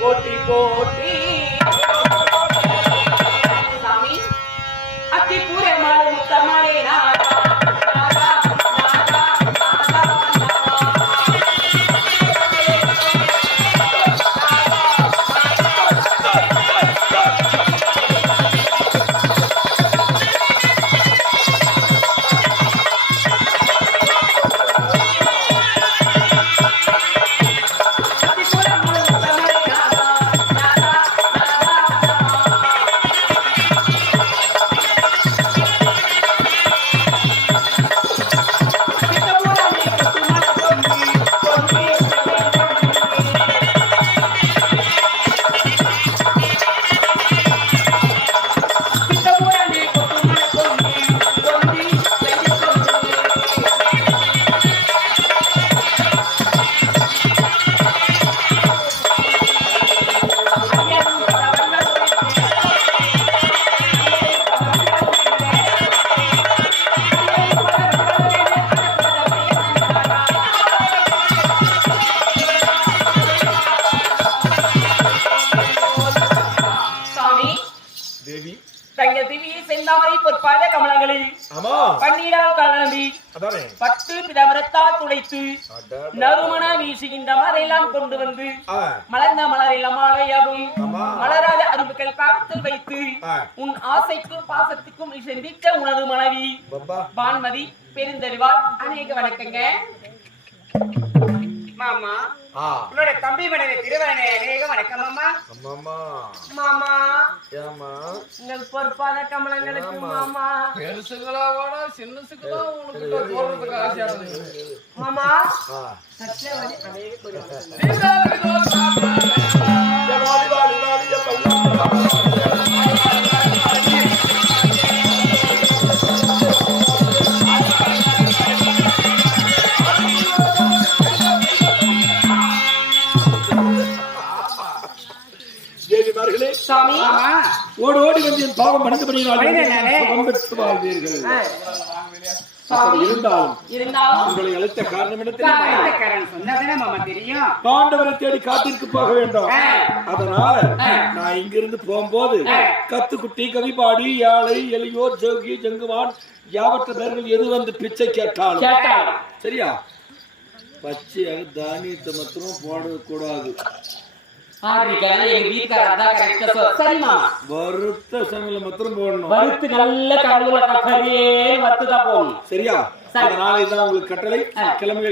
போட்டி போட்டி சாமி அத்தி பூரே மாறு முத்தமாரே நாதா நாதா நாதா பன்னீரால் கலந்தி 10 பிதமரத்தால் துடைத்து நறுமண வீசுகின்ற மலரெல்லாம் கொண்டு வந்து மலர்ந்த மலரெல்லாம் மாலையாகும் மலராத அரும்புகள் காலத்தில் வைத்து உன் ஆசைக்கும் பாசத்துக்கும் சந்திக்க உனது மனைவி பான்மதி பெருந்தறிவாள் அநேக வணக்கங்க மாமா உன்னோட தம்பி மனைவி திருவனை அநேக வணக்கம் மாமா மாமா உங்கள் பொறுப்பான கமலங்களுக்கு மாமா பெருசுகளா வாடா சின்னசுகளா உனக்கு போறதுக்கு ஆசையா இருக்கு மாமா சத்யவதி அநேக சாமி ஓடி ஓடி வந்து என் பாவம் மன்னிக்கப்படுகிறார்கள். இருந்தாலும் உங்களை அழைத்த காரணம் பாண்டவரை தேடி காட்டிற்கு போக வேண்டும். அதனால நான் இங்கிருந்து போகும்போது கத்துக்குட்டி கவிபாடி யாழை எலியோர் ஜோகி ஜங்குவான் யாவற்ற பேர்கள் எது வந்து பிச்சை கேட்டாலும் சரியா பச்சையாக தானியத்தை மாத்திரம் போடக்கூடாது. வறுத்த சமையல மாத்திரம் போடணும். வறுத்து நல்ல கடவுள கக்கறியே வறுத்துதா போடணும். சரியா? அதனால இதான் உங்களுக்கு கட்டளை. கிளம்புங்க.